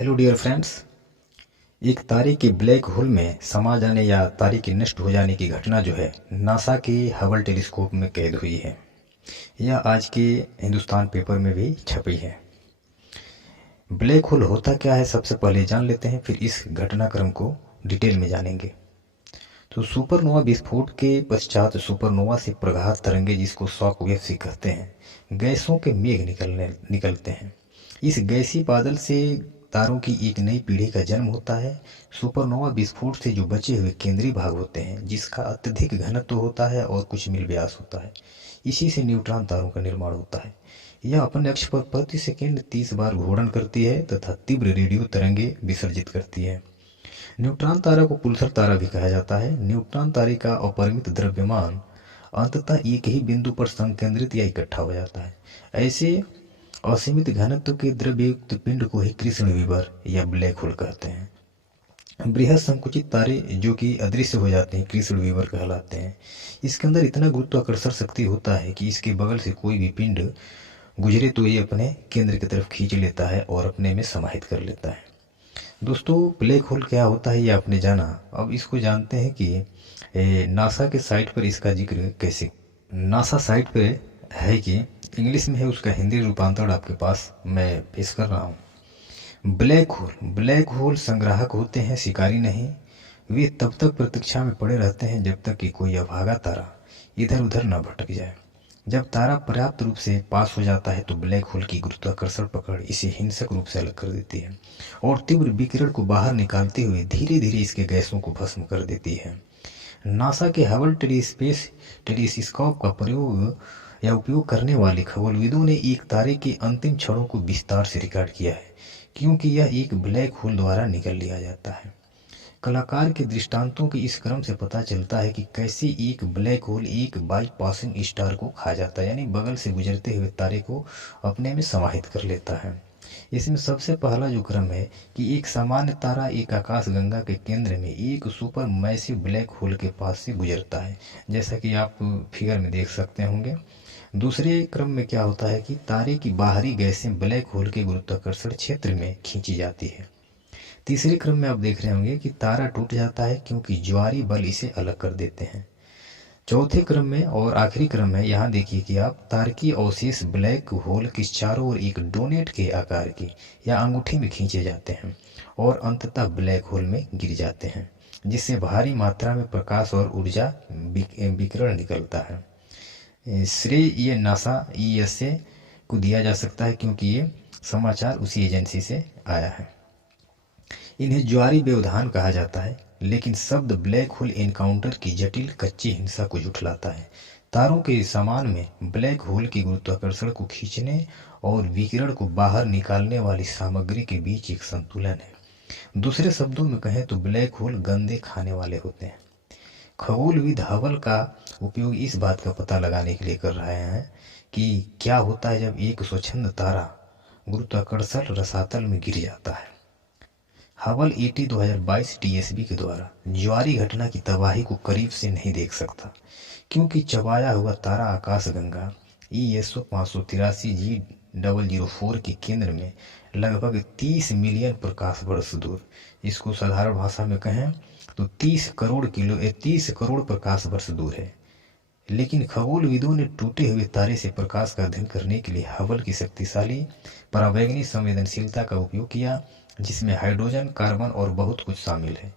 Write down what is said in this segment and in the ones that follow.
Hello dear friends. एक तारे के ब्लैक होल में समा जाने या तारे के नष्ट हो जाने की घटना जो है नासा के हबल टेलीस्कोप में कैद हुई है। यह आज के हिंदुस्तान पेपर में भी छपी है। ब्लैक होल होता क्या है सबसे पहले जान लेते हैं, फिर इस घटनाक्रम को डिटेल में जानेंगे। तो सुपरनोवा विस्फोट के पश्चात सुपरनोवा से प्रगाढ़ तरंगे, जिसको शॉक वेव से कहते हैं, गैसों के मेघ निकलते हैं। इस गैसीय बादल से तारों की एक नई पीढ़ी का जन्म होता है। सुपरनोवा विस्फोट से जो बचे हुए केंद्रीय भाग होते हैं, जिसका अत्यधिक घनत्व होता है और कुछ मील व्यास होता है, इसी से न्यूट्रॉन तारों का निर्माण होता है। यह अपने अक्ष पर प्रति सेकंड 30 बार घूर्णन करती है तथा तीव्र रेडियो तरंगे विसर्जित करती है। न्यूट्रॉन तारा को पुल्सर तारा भी कहा जाता है। न्यूट्रॉन तारे का अपरिमित द्रव्यमान अंततः एक ही बिंदु पर संकेंद्रित या इकट्ठा हो जाता है। ऐसे असीमित घनत्व के द्रव्ययुक्त पिंड को ही कृष्ण विवर या ब्लैक होल कहते हैं। बृहद संकुचित तारे जो कि अदृश्य हो जाते हैं कृष्ण विवर कहलाते हैं। इसके अंदर इतना गुरुत्वाकर्षण शक्ति होता है कि इसके बगल से कोई भी पिंड गुजरे तो ये अपने केंद्र की तरफ खींच लेता है और अपने में समाहित कर लेता है। दोस्तों, ब्लैक होल क्या होता है ये आपने जाना। अब इसको जानते हैं कि नासा के साइट पर इसका जिक्र कैसे। नासा साइट पे है कि इंग्लिश में है, उसका हिंदी रूपांतरण आपके पास मैं पेश कर रहा हूँ। ब्लैक होल संग्राहक होते हैं, शिकारी नहीं। वे तब तक प्रतीक्षा में पड़े रहते हैं जब तक कि कोई अभागा तारा इधर उधर न भटक जाए। जब तारा पर्याप्त रूप से पास हो जाता है तो ब्लैक होल की गुरुत्वाकर्षण पकड़ इसे हिंसक रूप से अलग कर देती है और तीव्र विकिरण को बाहर निकालते हुए धीरे धीरे इसके गैसों को भस्म कर देती है। नासा के हबल टेलीस्कोप का प्रयोग या उपयोग करने वाले खगोलविदों ने एक तारे के अंतिम क्षणों को विस्तार से रिकॉर्ड किया है, क्योंकि यह एक ब्लैक होल द्वारा निकल लिया जाता है। कलाकार के दृष्टांतों के इस क्रम से पता चलता है कि कैसे एक ब्लैक होल एक बाईपासिंग स्टार को खा जाता है, यानी बगल से गुजरते हुए तारे को अपने में समाहित कर लेता है। इसमें सबसे पहला जो क्रम है कि एक सामान्य तारा एक आकाशगंगा के केंद्र में एक सुपर मैसिव ब्लैक होल के पास से गुजरता है, जैसा कि आप फिगर में देख सकते होंगे। दूसरे क्रम में क्या होता है कि तारे की बाहरी गैसें ब्लैक होल के गुरुत्वाकर्षण क्षेत्र में खींची जाती है। तीसरे क्रम में आप देख रहे होंगे कि तारा टूट जाता है क्योंकि ज्वारी बल इसे अलग कर देते हैं। चौथे क्रम में और आखिरी क्रम में यहाँ देखिए कि आप तारकीय अवशेष ब्लैक होल के चारों ओर एक डोनेट के आकार की या अंगूठी में खींचे जाते हैं और अंततः ब्लैक होल में गिर जाते हैं, जिससे भारी मात्रा में प्रकाश और ऊर्जा विकिरण निकलता है। श्रेय ये नासा ईएसए को दिया जा सकता है क्योंकि ये समाचार उसी एजेंसी से आया है। इन्हें ज्वारी व्यवधान कहा जाता है, लेकिन शब्द ब्लैक होल एनकाउंटर की जटिल कच्ची हिंसा को झुठलाता है। तारों के समान में ब्लैक होल के गुरुत्वाकर्षण को खींचने और विकिरण को बाहर निकालने वाली सामग्री के बीच एक संतुलन है। दूसरे शब्दों में कहें तो ब्लैक होल गंदे खाने वाले होते हैं। खगोलविद हबल का उपयोग इस बात का पता लगाने के लिए कर रहे हैं कि क्या होता है जब एक स्वच्छंद तारा गुरुत्वाकर्षण रसातल में गिर जाता है। हबल ET 2022 TSB के द्वारा ज्वारी घटना की तबाही को करीब से नहीं देख सकता, क्योंकि चबाया हुआ तारा आकाशगंगा ESO 583 G004 के केंद्र में लगभग 30 मिलियन प्रकाश वर्ष दूर, इसको साधारण भाषा में कहें तो 30 करोड़ प्रकाश वर्ष दूर है। लेकिन खगोलविदों ने टूटे हुए तारे से प्रकाश का अध्ययन करने के लिए हबल की शक्तिशाली परावैंगनी संवेदनशीलता का उपयोग किया, जिसमें हाइड्रोजन, कार्बन और बहुत कुछ शामिल है।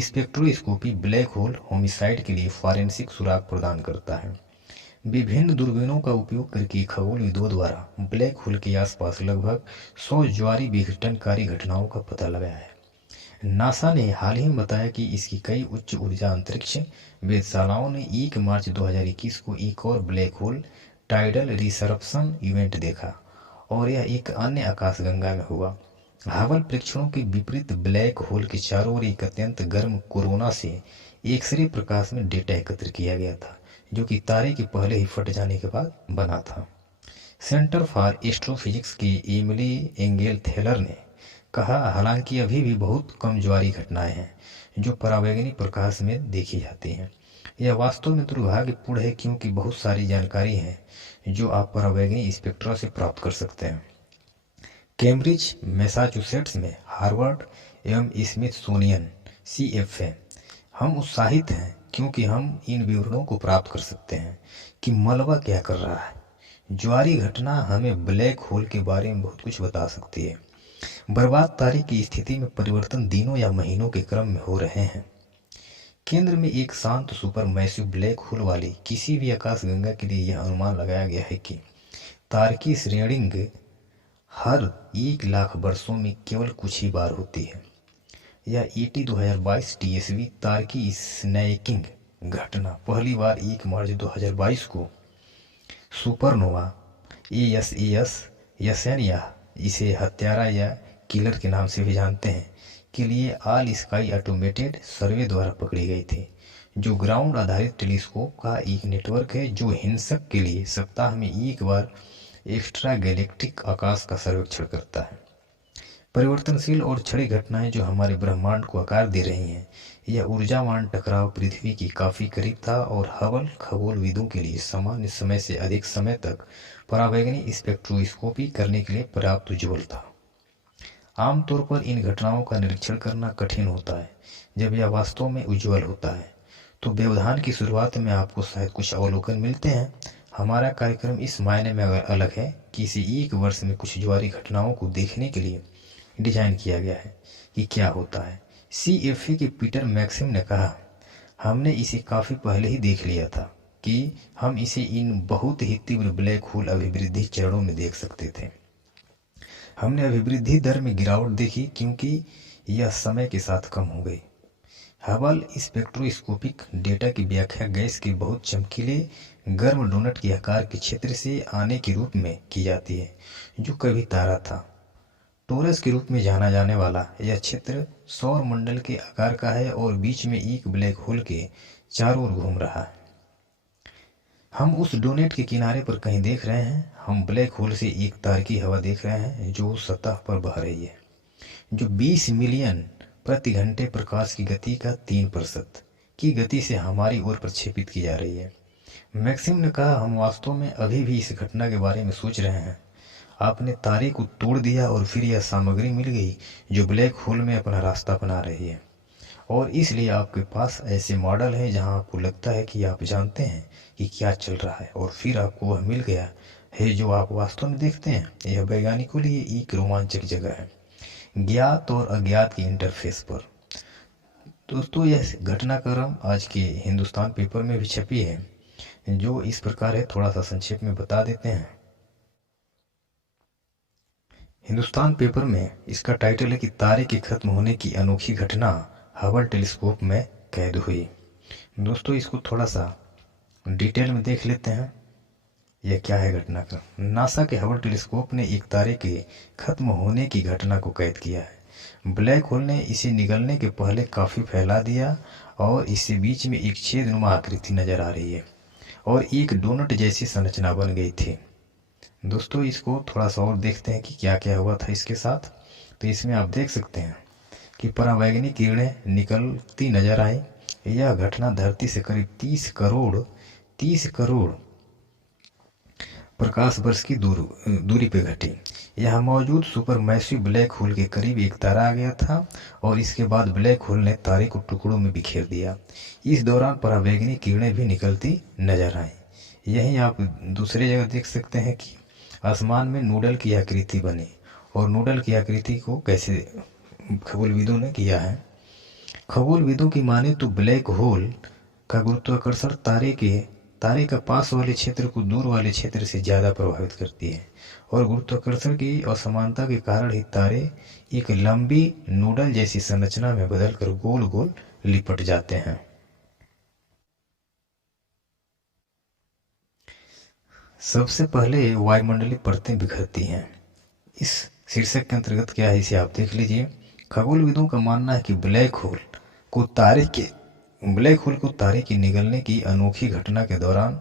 स्पेक्ट्रोस्कोपी ब्लैक होल होमिसाइड के लिए फॉरेंसिक सुराग प्रदान करता है। विभिन्न दूरबीनों का उपयोग करके खगोलविदों द्वारा ब्लैक होल के आसपास लगभग 100 ज्वारी विघटनकारी घटनाओं का पता लगाया है। नासा ने हाल ही में बताया कि इसकी कई उच्च ऊर्जा अंतरिक्ष वेधशालाओं ने 1 मार्च 2021 को एक और ब्लैक होल टाइडल रिसर्प्शन इवेंट देखा, और यह एक अन्य आकाशगंगा में हुआ। हबल प्रेक्षणों के विपरीत ब्लैक होल के चारों ओर एक अत्यंत गर्म कोरोना से एक्सरे प्रकाश में डेटा एकत्र किया गया था, जो कि तारे के पहले ही फट जाने के बाद बना था। सेंटर फॉर एस्ट्रोफिजिक्स की एमिली एंगेल थेलर ने कहा, हालांकि अभी भी बहुत कम ज्वारी घटनाएं हैं जो परावैंगनी प्रकाश में देखी जाती हैं। यह वास्तव में दुर्भाग्यपूर्ण है, क्योंकि बहुत सारी जानकारी है जो आप परावैंगनी स्पेक्ट्रा से प्राप्त कर सकते हैं। कैम्ब्रिज मैसाचुसेट्स में हार्वर्ड एवं स्मिथसोनियन CF है। हम उत्साहित हैं क्योंकि हम इन विवरणों को प्राप्त कर सकते हैं कि मलबा क्या कर रहा है। ज्वारी घटना हमें ब्लैक होल के बारे में बहुत कुछ बता सकती है। बर्बाद तारे की स्थिति में परिवर्तन दिनों या महीनों के क्रम में हो रहे हैं। केंद्र में एक शांत सुपर मैसिव ब्लैक होल वाली किसी भी आकाशगंगा के लिए यह अनुमान लगाया गया है कि तारकीय श्रेणिंग हर 1 लाख वर्षों में केवल कुछ ही बार होती है। यह ET 2022 TSV तारकीय स्नैकिंग घटना पहली बार 1 मार्च 2022 को सुपरनोवा ASAS यसन या इसे हत्यारा या किलर के नाम से भी जानते हैं के लिए ऑल स्काई ऑटोमेटेड सर्वे द्वारा पकड़ी गई थी, जो ग्राउंड आधारित टेलीस्कोप का एक नेटवर्क है जो हिंसक के लिए सप्ताह में 1 बार एक्स्ट्रा गैलेक्टिक आकाश का सर्वेक्षण करता है। परिवर्तनशील और क्षणिक घटनाएं जो हमारे ब्रह्मांड को आकार दे रही हैं। यह ऊर्जावान टकराव पृथ्वी की काफी करीब था और हबल खगोलविदों के लिए सामान्य समय से अधिक समय तक परावैंगनी स्पेक्ट्रोस्कोपी करने के लिए पर्याप्त उज्ज्वल था। आमतौर पर इन घटनाओं का निरीक्षण करना कठिन होता है जब यह वास्तव में उज्ज्वल होता है। तो व्यवधान की शुरुआत में आपको शायद कुछ अवलोकन मिलते हैं। हमारा कार्यक्रम इस मायने में अलग है कि इसे 1 वर्ष में कुछ ज्वारी घटनाओं को देखने के लिए डिजाइन किया गया है कि क्या होता है। CFA के पीटर मैक्सिम ने कहा, हमने इसे काफी पहले ही देख लिया था कि हम इसे इन बहुत ही तीव्र ब्लैक होल अभिवृद्धि चरणों में देख सकते थे। हमने अभिवृद्धि दर में गिरावट देखी क्योंकि यह समय के साथ कम हो गई। हबल स्पेक्ट्रोस्कोपिक डेटा की व्याख्या गैस के बहुत चमकीले गर्म डोनट के आकार के क्षेत्र से आने के रूप में की जाती है जो कभी तारा था। टोरस के रूप में जाना जाने वाला यह क्षेत्र सौर मंडल के आकार का है और बीच में एक ब्लैक होल के चारों ओर घूम रहा है। हम उस डोनेट के किनारे पर कहीं देख रहे हैं। हम ब्लैक होल से एक तार की हवा देख रहे हैं जो सतह पर बह रही है, जो 20 मिलियन प्रति घंटे प्रकाश की गति का 3% की गति से हमारी ओर प्रक्षेपित की जा रही है। मैक्सिम ने कहा, हम वास्तव में अभी भी इस घटना के बारे में सोच रहे हैं। आपने तारे को तोड़ दिया और फिर यह सामग्री मिल गई जो ब्लैक होल में अपना रास्ता बना रही है, और इसलिए आपके पास ऐसे मॉडल हैं जहां आपको लगता है कि आप जानते हैं कि क्या चल रहा है, और फिर आपको वह मिल गया है जो आप वास्तव में देखते हैं। यह वैज्ञानिकों के लिए एक रोमांचक जगह है, ज्ञात और अज्ञात के इंटरफेस पर। दोस्तों, यह घटनाक्रम आज के हिंदुस्तान पेपर में भी छपी है, जो इस प्रकार है। थोड़ा सा संक्षेप में बता देते हैं। हिंदुस्तान पेपर में इसका टाइटल है कि तारे के खत्म होने की अनोखी घटना हबल टेलीस्कोप में कैद हुई। दोस्तों, इसको थोड़ा सा डिटेल में देख लेते हैं। यह क्या है घटना का। नासा के हबल टेलीस्कोप ने एक तारे के खत्म होने की घटना को कैद किया है। ब्लैक होल ने इसे निगलने के पहले काफी फैला दिया और इससे बीच में एक छेदनुमा आकृति नजर आ रही है और एक डोनट जैसी संरचना बन गई थी। दोस्तों, इसको थोड़ा सा और देखते हैं कि क्या क्या हुआ था इसके साथ। तो इसमें आप देख सकते हैं कि परावैंगनी किरणें निकलती नजर आई। यह घटना धरती से करीब 30 करोड़ प्रकाश वर्ष की दूरी पे घटी। यह मौजूद सुपरमैसिव ब्लैक होल के करीब एक तारा आ गया था और इसके बाद ब्लैक होल ने तारे को टुकड़ों में बिखेर दिया। इस दौरान परावैंगनी किरणें भी निकलती नजर आईं। यहीं आप दूसरी जगह देख सकते हैं कि आसमान में नूडल की आकृति बनी, और नूडल की आकृति को कैसे खगोलविदों ने किया है। खगोलविदों की माने तो ब्लैक होल का गुरुत्वाकर्षण तारे का पास वाले क्षेत्र को दूर वाले क्षेत्र से ज़्यादा प्रभावित करती है, और गुरुत्वाकर्षण की असमानता के कारण ही तारे एक लंबी नूडल जैसी संरचना में बदलकर गोल गोल लिपट जाते हैं। सबसे पहले वायुमंडलीय परतें बिखरती हैं। इस शीर्षक के अंतर्गत क्या है इसे आप देख लीजिए। खगोलविदों का मानना है कि ब्लैक होल को तारे के निगलने की अनोखी घटना के दौरान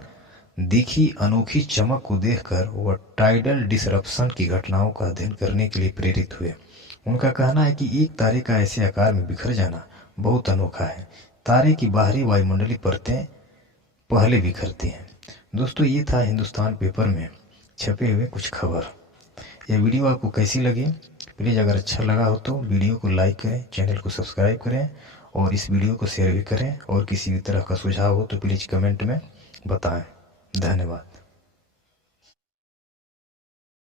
दिखी अनोखी चमक को देखकर वह टाइडल डिसरप्शन की घटनाओं का अध्ययन करने के लिए प्रेरित हुए। उनका कहना है कि एक तारे का ऐसे आकार में बिखर जाना बहुत अनोखा है। तारे की बाहरी वायुमंडलीय परतें पहले बिखरती हैं। दोस्तों, ये था हिंदुस्तान पेपर में छपे हुए कुछ खबर। यह वीडियो आपको कैसी लगी? प्लीज़ अगर अच्छा लगा हो तो वीडियो को लाइक करें, चैनल को सब्सक्राइब करें और इस वीडियो को शेयर भी करें। और किसी भी तरह का सुझाव हो तो प्लीज़ कमेंट में बताएं। धन्यवाद।